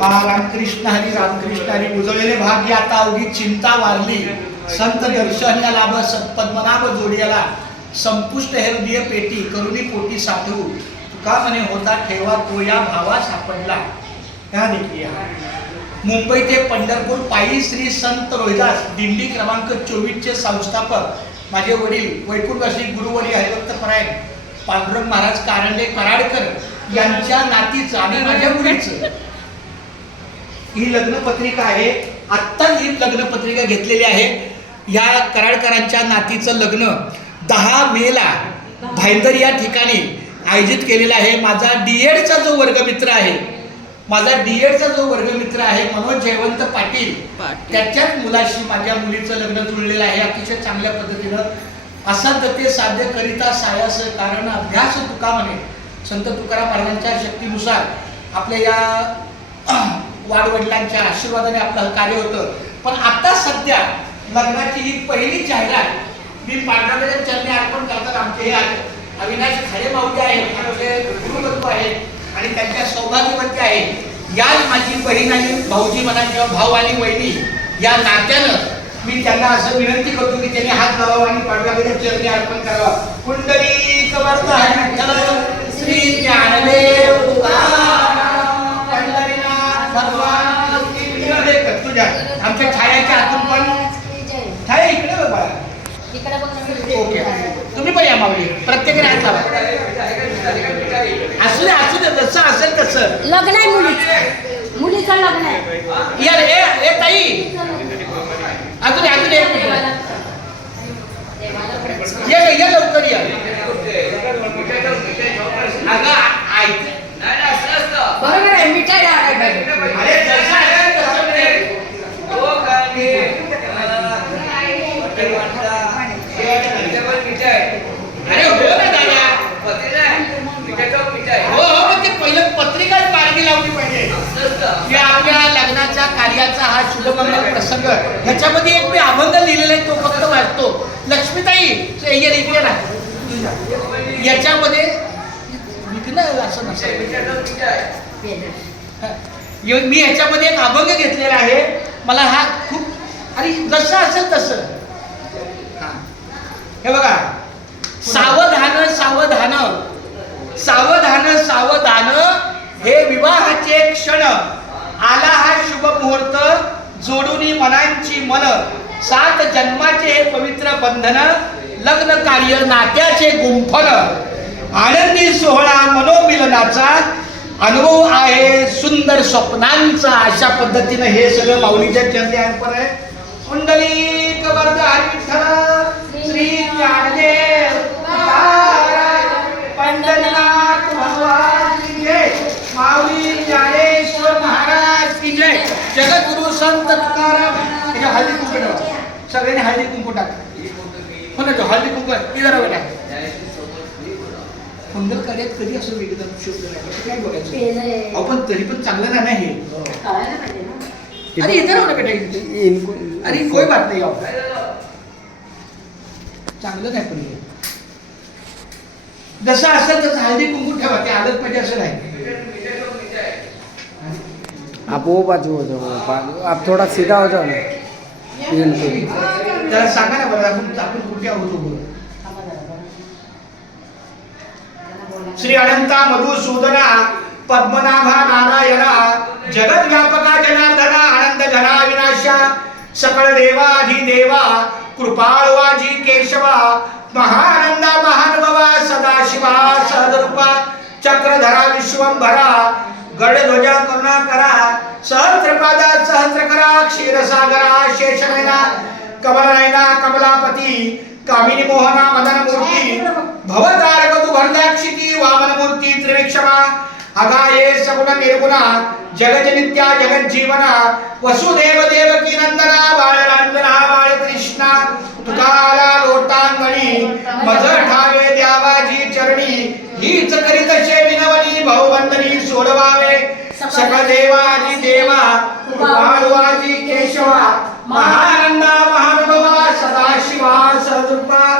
रामकृष्ण हरी उजळलेले भाग्य आता अवघी चिंता वारली, संत दर्शन या लाभ सत्पद्मनाभ जोडियाला, संपुष्ट हृदय पेटी करुणी पोटी साठवू, तुका म्हणे होता ठेवा तो या भावा सापडला. ह्या देखील मुंबई ते पंढरपूर पायी श्री संत रोहिदास दिंडी क्रमांक 24 चे संस्थापक माझे वडील वैकुंठवासी गुरुवरी हरिभक्त परायण पांडुरंग महाराज कारंडे कराडकर यांच्या नातीचं आणि माझ्या मुलीचं ही लग्न पत्रिका आहे. आत्ता ही लग्न पत्रिका घेतलेली आहे. या कराडकरांच्या नातीचं लग्न 10 मेला भाईंदर या ठिकाणी आयोजित केलेला आहे. माझा डीएडचा जो वर्गमित्र आहे मनोज जयवंत पाटील, त्याच्याच मुलाशी माझ्या मुलीचं लग्न जुळलेलं आहे. अतिशय चांगल्या पद्धतीनं असाध्य ते साध्य करिता सायास कारण अभ्यास तुका म्हणे. संत तुकाराम महाराजांच्या शक्तीनुसार आपल्या या वाडवडिलांच्या आशीर्वादाने आपलं कार्य होतं. पण आता सध्या लग्नाची ही पहिली जाहिरात मी पांडुरंगाच्या चरणी अर्पण करतात. आमचे हे अविनाश खाडे माऊली आहेत, आमचे गुरुबंधू आहेत आणि त्यांच्या सौभाग्यवती आहे. या माझी बहीण आणि भाऊजी म्हणा किंवा भाऊ आणि वहिनी या नात्यानं मी त्यांना असं विनंती करतो की त्यांनी हात लावावा आणि पांडुरंगाच्या चरणी अर्पण करावा. कुंडलिक वरद श्री ज्ञानदेव तुकाराम पंढरीनाथ भगवान तुझ्या आमच्या छायाच्या हातून पण छाया इकडे बघ बाळा. ओके, तुम्ही पण या माऊली प्रत्येकाने हात लावा. असू दे जसं असेल तसं. लग्न आहे मुलीचं लग्न आहे. यार ए ताई अजून एक ये लवकर या. अगं ऐक बरोबर आहे, मिठाई अरे जसं असेल तसं अरे हो ना दादा. हो मग ते पहिलं पत्रिकाच मार्गी लावली पाहिजे की आपल्या लग्नाच्या कार्याचा हा शुभमंगल प्रसंग. ह्याच्यामध्ये एक मी अभंग लिहिलेला आहे, तो फक्त वाचतो. लक्ष्मीताई इकडे ना. याच्यामध्ये विघ्न असं नसेल. मी ह्याच्यामध्ये एक अभंग घेतलेला आहे. मला हा खूप आणि जसं असेल तसं. हे बघा, सावधान सावधान सावधान सावधान हे विवाहाचे क्षण, आला हा शुभ मुहूर्त, जोडूनी मनांची मन, 7 जन्माचे हे पवित्र बंधन, लग्न कार्य नात्याचे गुंफन, आनंदी सोहळा मनोमिलनाचा, अनुभव आहे सुंदर स्वप्नांचा. अशा पद्धतीनं हे सगळं माऊलीच्या चरणी अर्पण आहे. कुंडलिक वरद हरी विठ्ठल श्री ज्ञानदेव तुकाराम पंढरीनाथ भगवान की जय. माऊली ज्ञानेश्वर महाराज की जय. जगद्गुरु संत तुकाराम. हळदी कुंकू सगळ्यांनी हळदी कुंकू टाका. हो ना, हळदी कुंकू इधर बेटा. सुंदर कार्यात कधी असं एकदम शोध काय बघायचं आपण तरी पण चांगलं नाही हे. अरे इधर हो ना बेटा. अरे कोई बात नाही चांगलं नाही पण जसं असेल तसं हळदी कुंकू ठेवा. ते आलंच पाहिजे असं नाही. आप वो बाजू हो जाओ, आप थोड़ा सीधा हो जाओ ना. त्याला सांगा ना बरं आपण कुठे आहोत बरं. श्री अनंता मधुसूदना पद्मनाभा नारायणा जगत व्यापका जनार्दना आनंद घना विनाशा सकळ देवाधिदेवा कृपाळवाजी केशवा महानंदा महानुभवा सदाशिवा सहजरूपा चक्रधरा विश्वंभरा गडध्वजा करुणाकरा सहस्रपादा सहस्रकरा क्षीरसागरा शेषनयना कमलनयना कमलापती कामिनी मोहना मदन मूर्ती भवतारक दुर्धाक्षिती वामन मूर्ती त्रिविक्षमा अगाये सगुण निर्गुणा जगजनित्या जगज्जीवना वसुदेव देवकी नंदना बाळरांजना बाळकृष्णा तुकाला लोटांगणी मज ठावे द्यावाजी चरणी हीच करीत शे विनवनी भाऊबंधनी सोडवावे सकळ देवाजी देवा कृपाळवाजी केशवा महानंदा महानुभवा सदाशिवा सहजरूपा